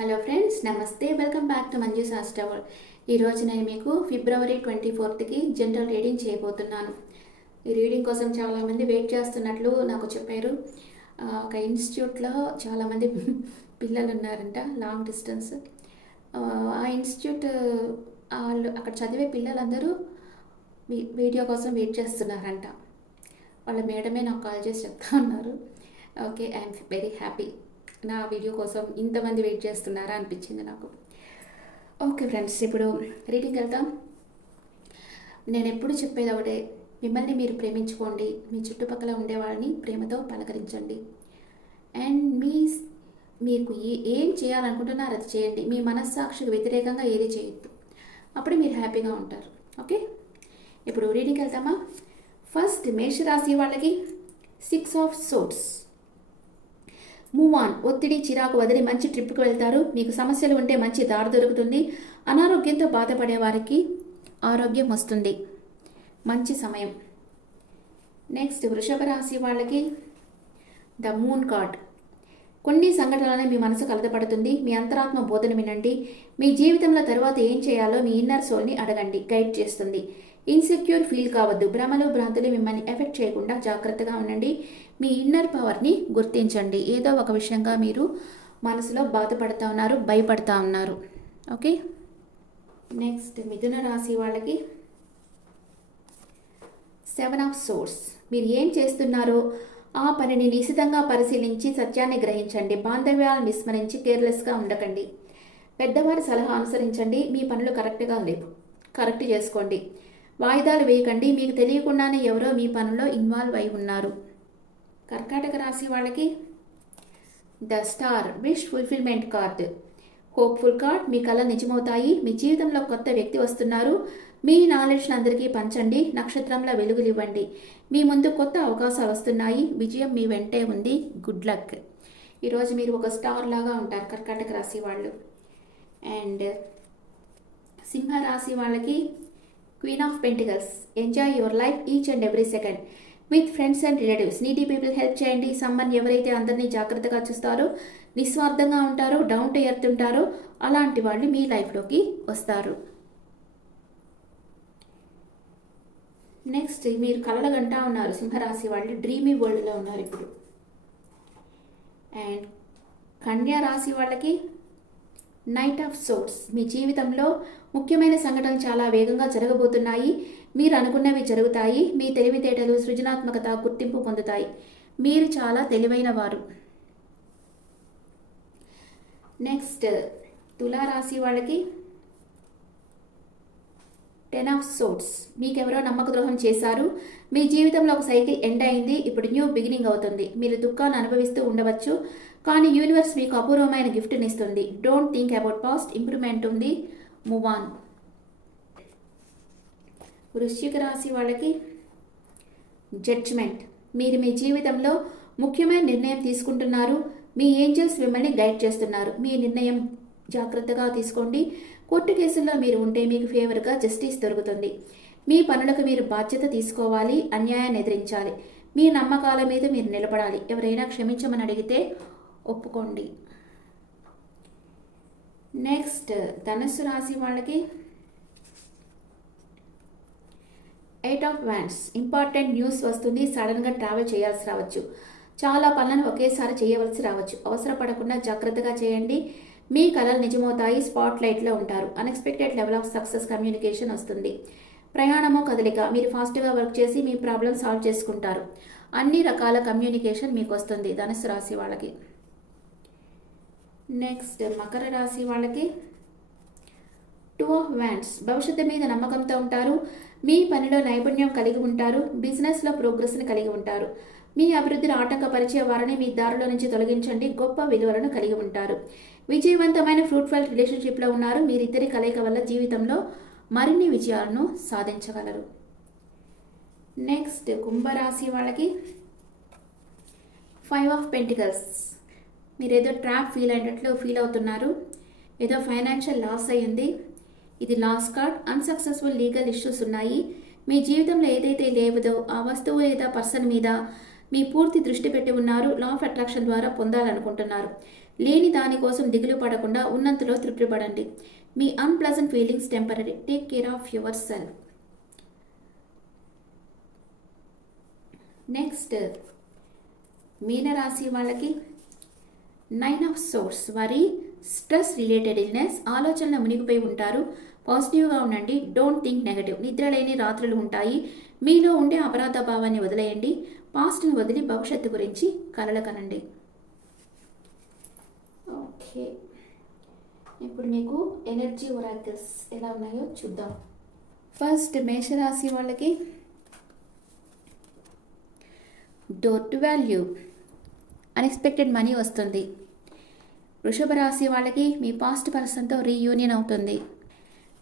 Hello friends, నమస్తే. Welcome back to Manju శాస్త్రవల్. ఈరోజు నేను మీకు ఫిబ్రవరి 24కి జనరల్ రీడింగ్ చేయబోతున్నాను. ఈ రీడింగ్ కోసం చాలామంది వెయిట్ చేస్తున్నట్లు నాకు చెప్పారు. ఒక ఇన్స్టిట్యూట్లో చాలామంది పిల్లలు ఉన్నారంట, లాంగ్ డిస్టెన్స్. ఆ ఇన్స్టిట్యూట్ వాళ్ళు అక్కడ చదివే పిల్లలందరూ వీడియో కోసం వెయిట్ చేస్తున్నారంట. వాళ్ళ మేడమే నాకు కాల్ చేసి చెప్తా ఉన్నారు. Okay, I'm very happy. నా వీడియో కోసం ఇంతమంది వెయిట్ చేస్తున్నారా అనిపించింది నాకు. ఓకే ఫ్రెండ్స్, ఇప్పుడు రీడింగ్ వెళ్తాం. నేను ఎప్పుడు చెప్పేది ఒకటే, మిమ్మల్ని మీరు ప్రేమించుకోండి. మీ చుట్టుపక్కల ఉండే వాళ్ళని ప్రేమతో పలకరించండి. అండ్ మీకు ఏం చేయాలనుకుంటున్నారో అది చేయండి. మీ మనస్సాక్షికి వ్యతిరేకంగా ఏది చేయొద్దు. అప్పుడు మీరు హ్యాపీగా ఉంటారు. ఓకే, ఇప్పుడు రీడింగ్కి వెళ్తామా. ఫస్ట్ మేషరాశి వాళ్ళకి 6 ఆఫ్ సోర్డ్స్. Move on. ఒత్తిడి, చిరాకు వదిలి మంచి ట్రిప్కి వెళ్తారు. మీకు సమస్యలు ఉంటే మంచి దారి దొరుకుతుంది. అనారోగ్యంతో బాధపడే వారికి ఆరోగ్యం వస్తుంది. మంచి సమయం. నెక్స్ట్ వృషభ రాశి వాళ్ళకి ద మూన్ కార్డ్. కొన్ని సంఘటనలను మీ మనసు కలతపడుతుంది. మీ అంతరాత్మ బోధన వినండి. మీ జీవితంలో తర్వాత ఏం చేయాలో మీ ఇన్నర్ సోల్ని అడగండి, గైడ్ చేస్తుంది. ఇన్సెక్యూర్ ఫీల్ కావద్దు. భ్రమలు, భ్రాంతులు మిమ్మల్ని ఎఫెక్ట్ చేయకుండా జాగ్రత్తగా ఉండండి. మీ ఇన్నర్ పవర్ని గుర్తించండి. ఏదో ఒక విషయంగా మీరు మనసులో బాధపడుతూ ఉన్నారు, భయపడుతూ ఉన్నారు. ఓకే, నెక్స్ట్ మిథున రాశి వాళ్ళకి 7 ఆఫ్ సోర్స్. మీరు ఏం చేస్తున్నారో ఆ పనిని నిశితంగా పరిశీలించి సత్యాన్ని గ్రహించండి. బాంధవ్యాలను విస్మరించి కేర్లెస్గా ఉండకండి. పెద్దవారి సలహా అనుసరించండి. మీ పనులు కరెక్ట్ చేసుకోండి. వాయిదాలు వేయకండి. మీకు తెలియకుండానే ఎవరో మీ పనుల్లో ఇన్వాల్వ్ అయి ఉన్నారు. కర్కాటక రాశి వాళ్ళకి the star, wish fulfilment card, hopeful card. మీ కళ నిజమవుతాయి. మీ జీవితంలో కొత్త వ్యక్తి వస్తున్నారు. మీ నాలెడ్జ్ని అందరికీ పంచండి. నక్షత్రంలో వెలుగులు ఇవ్వండి. మీ ముందు కొత్త అవకాశాలు వస్తున్నాయి. విజయం మీ వెంటే ఉంది. Good luck. ఈరోజు మీరు ఒక స్టార్ లాగా ఉంటారు కర్కాటక రాశి వాళ్ళు. అండ్ సింహరాశి వాళ్ళకి queen of pentacles. Enjoy your life each and every second with friends and relatives. Needy people help చేయండి. సమ్మన్ ఎవరైతే అందరినీ జాగ్రత్తగా చూస్తారో, నిస్వార్థంగా ఉంటారో, డౌన్ టు ఎర్త్ ఉంటారో అలాంటి వాళ్ళు మీ లైఫ్లోకి వస్తారు. నెక్స్ట్ మీరు కలలుగంటా ఉన్నారు సింహరాశి వాళ్ళు, డ్రీమీ వరల్డ్లో ఉన్నారు ఇప్పుడు. అండ్ కన్యా రాశి వాళ్ళకి నైట్ ఆఫ్ సోర్డ్స్. మీ జీవితంలో ముఖ్యమైన సంఘటనలు చాలా వేగంగా జరగబోతున్నాయి. మీరు అనుకున్నవి జరుగుతాయి. మీ తెలివితేటలు, సృజనాత్మకత గుర్తింపు పొందుతాయి. మీరు చాలా తెలివైన వారు. నెక్స్ట్ తులారాశి వాళ్ళకి 10 ఆఫ్ సోర్డ్స్. మీకెవరో నమ్మక ద్రోహం చేశారు. మీ జీవితంలో ఒక సైకిల్ ఎండ్ అయింది. ఇప్పుడు న్యూ బిగినింగ్ అవుతుంది. మీరు దుఃఖాన్ని అనుభవిస్తూ ఉండవచ్చు, కానీ యూనివర్స్ మీకు అపూర్వమైన గిఫ్ట్ని ఇస్తుంది. Don't think about past. Improvement ఉంది. Move on. వృశ్చిక రాశి వాళ్ళకి జడ్జ్మెంట్. మీరు మీ జీవితంలో ముఖ్యమైన నిర్ణయం తీసుకుంటున్నారు. మీ ఏంజల్స్ మిమ్మల్ని గైడ్ చేస్తున్నారు. మీ నిర్ణయం జాగ్రత్తగా తీసుకోండి. కోర్టు కేసుల్లో మీరు ఉంటే మీకు ఫేవర్గా జస్టిస్ దొరుకుతుంది. మీ పనులకు మీరు బాధ్యత తీసుకోవాలి. అన్యాయాన్ని ఎదిరించాలి. మీ నమ్మకాల మీద మీరు నిలబడాలి. ఎవరైనా క్షమించమని అడిగితే ఒప్పుకోండి. నెక్స్ట్ ధనుస్సు రాశి వాళ్ళకి 8 ఆఫ్ వ్యాండ్స్. ఇంపార్టెంట్ న్యూస్ వస్తుంది. సడన్గా ట్రావెల్ చేయాల్సి రావచ్చు. చాలా పనులను ఒకేసారి చేయవలసి రావచ్చు. అవసరపడకుండా జాగ్రత్తగా చేయండి. మీ కళలు నిజమవుతాయి. స్పాట్ లైట్లో ఉంటారు. Unexpected level of success communication వస్తుంది. ప్రయాణము, కదలిక. మీరు ఫాస్ట్గా వర్క్ చేసి మీ ప్రాబ్లం సాల్వ్ చేసుకుంటారు. అన్ని రకాల కమ్యూనికేషన్ మీకు వస్తుంది ధనుస్సు రాశి వాళ్ళకి. నెక్స్ట్ మకర రాశి వాళ్ళకి 2 ఆఫ్ వ్యాండ్స్. భవిష్యత్తు మీద నమ్మకంతో ఉంటారు. మీ పనిలో నైపుణ్యం కలిగి ఉంటారు. బిజినెస్లో ప్రోగ్రెస్ని కలిగి ఉంటారు. మీ అభివృద్ధిని ఆటంకపరిచే వారిని మీ దారిలో నుంచి తొలగించండి. గొప్ప విలువలను కలిగి ఉంటారు. విజయవంతమైన ఫ్రూట్ఫుల్ రిలేషన్షిప్లో ఉన్నారు. మీరిద్దరి కలయిక వల్ల జీవితంలో మరిన్ని విజయాలను సాధించగలరు. నెక్స్ట్ కుంభరాశి వాళ్ళకి 5 ఆఫ్ పెంటికల్స్. మీరు ఏదో ట్రాప్ ఫీల్ అవుతున్నారు. ఏదో ఫైనాన్షియల్ లాస్ అయ్యింది. ఇది loss card. Unsuccessful legal issues ఉన్నాయి. మీ జీవితంలో ఏదైతే లేవదో ఆ వస్తువు లేదా పర్సన్ మీద మీ పూర్తి దృష్టి పెట్టి ఉన్నారు. లా ఆఫ్ అట్రాక్షన్ ద్వారా పొందాలనుకుంటున్నారు. లేని దానికోసం దిగులు పడకుండా ఉన్నంతలో తృప్తిపడండి. మీ unpleasant feelings temporary. Take care of yourself. Next మీనరాశి వాళ్ళకి 9 ఆఫ్ సోర్స్. వారి స్ట్రెస్ రిలేటెడ్ ఇల్నెస్, ఆలోచనలు మునిగిపోయి ఉంటారు. పాజిటివ్గా ఉండండి. Don't think negative. నిద్రలేని రాత్రులు ఉంటాయి. మీలో ఉండే అపరాధ భావాన్ని వదిలేయండి. పాస్ట్ని వదిలి భవిష్యత్తు గురించి కలలు కనండి. ఓకే, ఇప్పుడు మీకు ఎనర్జీ ఒరాకిల్స్ ఎలా ఉన్నాయో చూద్దాం. ఫస్ట్ మేషరాశి వాళ్ళకి door to value, unexpected money వస్తుంది. వృషభ రాశి వాళ్ళకి మీ పాస్ట్ పర్సన్తో రీయూనియన్ అవుతుంది.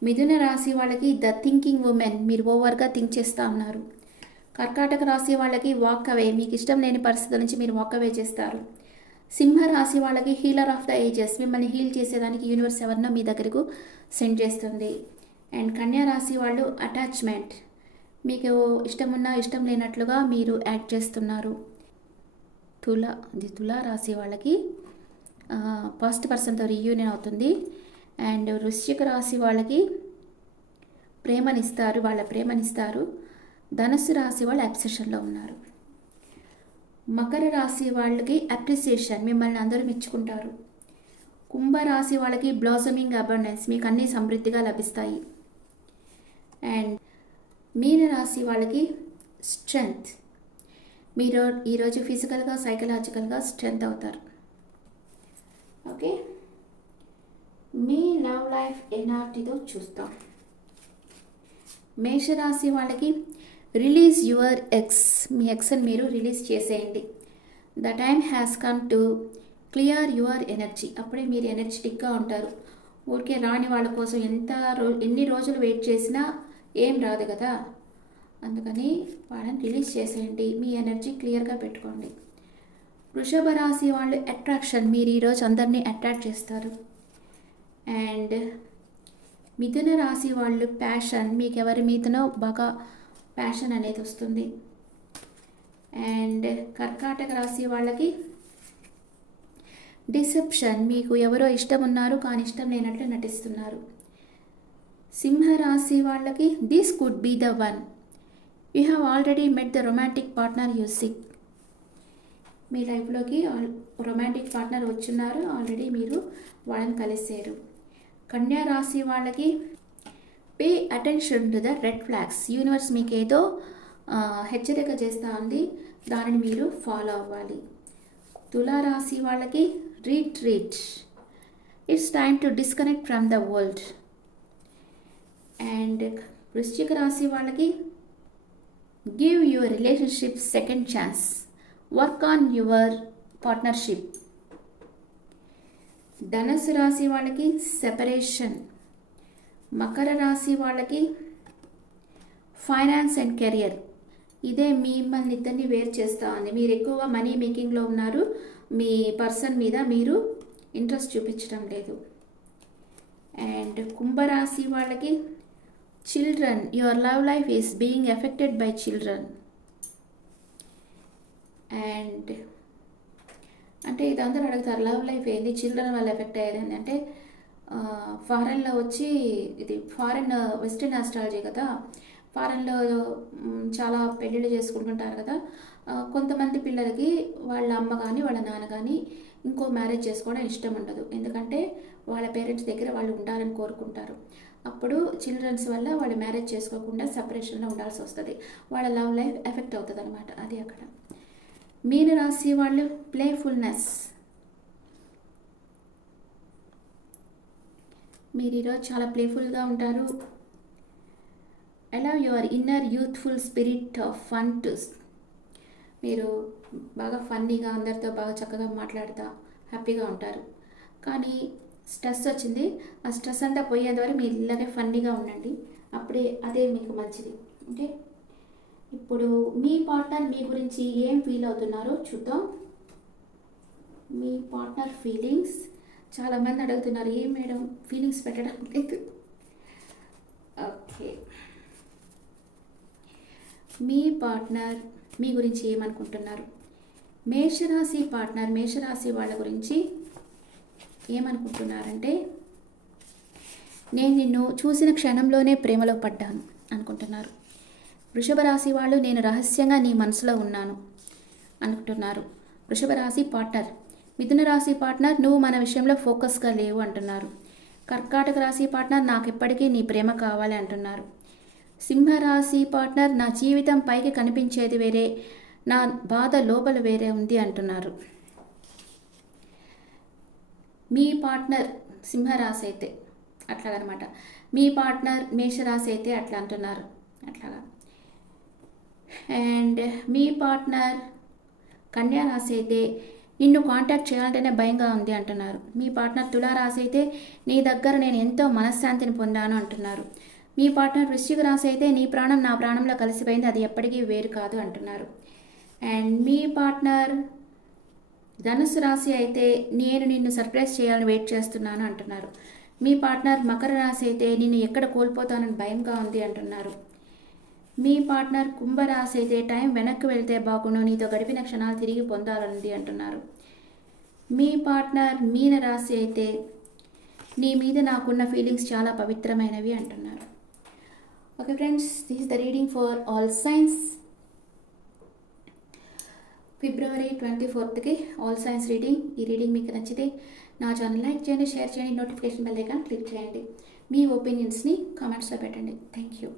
మిథున రాశి వాళ్ళకి ద థింకింగ్ ఉమెన్, మీరు ఓవర్గా థింక్ చేస్తూ ఉన్నారు. కర్కాటక రాశి వాళ్ళకి వాక్ అవే, మీకు ఇష్టం లేని పరిస్థితుల నుంచి మీరు వాక్ అవే చేస్తారు. సింహ రాశి వాళ్ళకి హీలర్ ఆఫ్ ద ఏజెస్, మిమ్మల్ని హీల్ చేసేదానికి యూనివర్స్ ఎవరినో మీ దగ్గరకు సెండ్ చేస్తుంది. అండ్ కన్యా రాశి వాళ్ళు అటాచ్మెంట్, మీకు ఇష్టం ఉన్నా ఇష్టం లేనట్లుగా మీరు యాక్ట్ చేస్తున్నారు. తులా రాశి వాళ్ళకి పాస్ట్ పర్సన్తో రీయూనియన్ అవుతుంది. అండ్ వృశ్చిక రాశి వాళ్ళకి వాళ్ళ ప్రేమనిస్తారు. ధనుస్సు రాశి వాళ్ళు అబ్సెషన్లో ఉన్నారు. మకర రాశి వాళ్ళకి అప్రిసియేషన్, మిమ్మల్ని అందరూ మెచ్చుకుంటారు. కుంభరాశి వాళ్ళకి బ్లాసమింగ్ అబండెన్స్, మీకు అన్నీ సమృద్ధిగా లభిస్తాయి. అండ్ మీన రాశి వాళ్ళకి స్ట్రెంగ్త్, మీరు ఈరోజు ఫిజికల్గా సైకలాజికల్గా స్ట్రెంగ్త్ అవుతారు. ఓకే, మీ లవ్ లైఫ్ ఎనాటిదో చూస్తాం. మేషరాశి వాళ్ళకి రిలీజ్ యువర్ ఎక్స్, మీ ఎక్స్ని మీరు రిలీజ్ చేసేయండి. The time has come to clear your energy, అప్పుడే మీరు ఎనర్జెటిక్గా ఉంటారు. ఊరికే రాని వాళ్ళ కోసం ఎన్ని రోజులు వెయిట్ చేసినా ఏం రాదు కదా, అందుకని వాళ్ళని రిలీజ్ చేసేయండి. మీ ఎనర్జీ క్లియర్గా పెట్టుకోండి. వృషభ రాశి వాళ్ళు అట్రాక్షన్, మీరు ఈరోజు అందరినీ అట్రాక్ట్ చేస్తారు. అండ్ మిథున రాశి వాళ్ళు ప్యాషన్, మీకు ఎవరి మీదనో బాగా ప్యాషన్ అనేది వస్తుంది. అండ్ కర్కాటక రాశి వాళ్ళకి డిసెప్షన్, మీకు ఎవరో ఇష్టం ఉన్నారు కానీ ఇష్టం లేనట్లు నటిస్తున్నారు. సింహరాశి వాళ్ళకి this could be the one, you have already met the romantic partner you seek, మీ లైఫ్లోకి రొమాంటిక్ పార్ట్నర్ వచ్చున్నారు, ఆల్రెడీ మీరు వాళ్ళని కలిసారు. కన్యా రాశి వాళ్ళకి pay attention to the red flags, universe మీకు ఏదో హెచ్చరిక చేస్తూ ఉంది, దానిని మీరు ఫాలో అవ్వాలి. తులారాశి వాళ్ళకి retreat, it's time to disconnect from the world. And వృశ్చిక రాశి వాళ్ళకి give your relationship second chance, work on your partnership. ధనుసు రాశి వాళ్ళకి సెపరేషన్. మకర రాశి వాళ్ళకి ఫైనాన్స్ అండ్ కెరియర్, ఇదే మిమ్మల్ని ఇద్దరిని వేరు చేస్తూ ఉంది. మీరు ఎక్కువగా మనీ మేకింగ్లో ఉన్నారు, మీ పర్సన్ మీద మీరు ఇంట్రెస్ట్ చూపించడం లేదు. అండ్ కుంభరాశి వాళ్ళకి children, your love life is being affected by children. And అంటే ఇది అందరూ అడుగుతారు, లవ్ లైఫ్ ఏంది, చిల్డ్రన్ వల్ల ఎఫెక్ట్ అయ్యేది అంటే ఫారెన్లో వచ్చి, ఇది ఫారెన్ వెస్టర్న్ ఆస్ట్రాలజీ కదా, ఫారెన్లో చాలా పెళ్ళిళ్ళు చేసుకుంటుంటారు కదా, కొంతమంది పిల్లలకి వాళ్ళ అమ్మ కానీ వాళ్ళ నాన్న కానీ ఇంకో మ్యారేజ్ చేసుకోవడం ఇష్టం ఉండదు, ఎందుకంటే వాళ్ళ పేరెంట్స్ దగ్గర వాళ్ళు ఉండాలని కోరుకుంటారు. అప్పుడు చిల్డ్రన్స్ వల్ల వాళ్ళు మ్యారేజ్ చేసుకోకుండా సపరేషన్లో ఉండాల్సి వస్తుంది, వాళ్ళ లవ్ లైఫ్ ఎఫెక్ట్ అవుతుంది అనమాట. అది అక్కడ. మీన రాశి వాళ్ళు ప్లేఫుల్నెస్, మీరు ఈరోజు చాలా ప్లేఫుల్గా ఉంటారు. Allow your inner youthful spirit of fun to, మీరు బాగా ఫన్నీగా అందరితో బాగా చక్కగా మాట్లాడుతూ హ్యాపీగా ఉంటారు. కానీ స్ట్రెస్ వచ్చింది, ఆ స్ట్రెస్ అంతా పోయేంత వరకు మీరు ఇలాగే ఫన్నీగా ఉండండి, అప్పుడే అదే మీకు మంచిది. ఓకే, ఇప్పుడు మీ పార్ట్నర్ మీ గురించి ఏం ఫీల్ అవుతున్నారో చూద్దాం. మీ పార్ట్నర్ ఫీలింగ్స్, చాలామంది అడుగుతున్నారు, ఏం మేడం ఫీలింగ్స్ పెట్టడం లేదు. ఓకే, మీ పార్ట్నర్ మీ గురించి ఏమనుకుంటున్నారు? మేషరాశి పార్ట్నర్ మేషరాశి వాళ్ళ గురించి ఏమనుకుంటున్నారంటే, నేను నిన్ను చూసిన క్షణంలోనే ప్రేమలో పడ్డాను అనుకుంటున్నారు. వృషభ రాశి వాళ్ళు నేను రహస్యంగా నీ మనసులో ఉన్నాను అనుకుంటున్నారు. వృషభ రాశి పార్ట్నర్. మిథున రాశి పార్ట్నర్ నువ్వు మన విషయంలో ఫోకస్గా లేవు అంటున్నారు. కర్కాటక రాశి పార్ట్నర్ నాకు ఎప్పటికీ నీ ప్రేమ కావాలి అంటున్నారు. సింహరాశి పార్ట్నర్ నా జీవితం పైకి కనిపించేది వేరే, నా బాధ లోపల వేరే ఉంది అంటున్నారు. మీ పార్ట్నర్ సింహరాశి అయితే అట్లాగనమాట, మీ పార్ట్నర్ మేషరాశి అయితే అట్లా అంటున్నారు అట్లాగా. అండ్ మీ పార్ట్నర్ కన్యా రాశి అయితే నిన్ను కాంటాక్ట్ చేయాలంటేనే భయంగా ఉంది అంటున్నారు. మీ పార్ట్నర్ తులారాశి అయితే నీ దగ్గర నేను ఎంతో మనశ్శాంతిని పొందాను అంటున్నారు. మీ పార్ట్నర్ వృశ్చిక రాశి అయితే నీ ప్రాణం నా ప్రాణంలో కలిసిపోయింది, అది ఎప్పటికీ వేరు కాదు అంటున్నారు. అండ్ మీ పార్ట్నర్ ధనుసు రాశి అయితే నేను నిన్ను సర్ప్రైజ్ చేయాలని వెయిట్ చేస్తున్నాను అంటున్నారు. మీ పార్ట్నర్ మకర రాశి అయితే నిన్ను ఎక్కడ కోల్పోతానని భయంగా ఉంది అంటున్నారు. మీ పార్ట్నర్ కుంభరాశి అయితే టైం వెనక్కి వెళ్తే బాగుండు, నీతో గడిపిన క్షణాలు తిరిగి పొందాలనుంది అంటున్నారు. మీ పార్ట్నర్ మీన రాశి అయితే నీ మీద నాకున్న ఫీలింగ్స్ చాలా పవిత్రమైనవి అంటున్నారు. Okay friends, this is the reading for all signs. ఫిబ్రవరి 24కి ఆల్ సైన్స్ రీడింగ్. ఈ రీడింగ్ మీకు నచ్చితే నా ఛానల్ లైక్ చేయండి, షేర్ చేయండి, నోటిఫికేషన్ బెల్ ఐకాన్ క్లిక్ చేయండి. మీ ఒపీనియన్స్ని కామెంట్స్లో పెట్టండి. Thank you.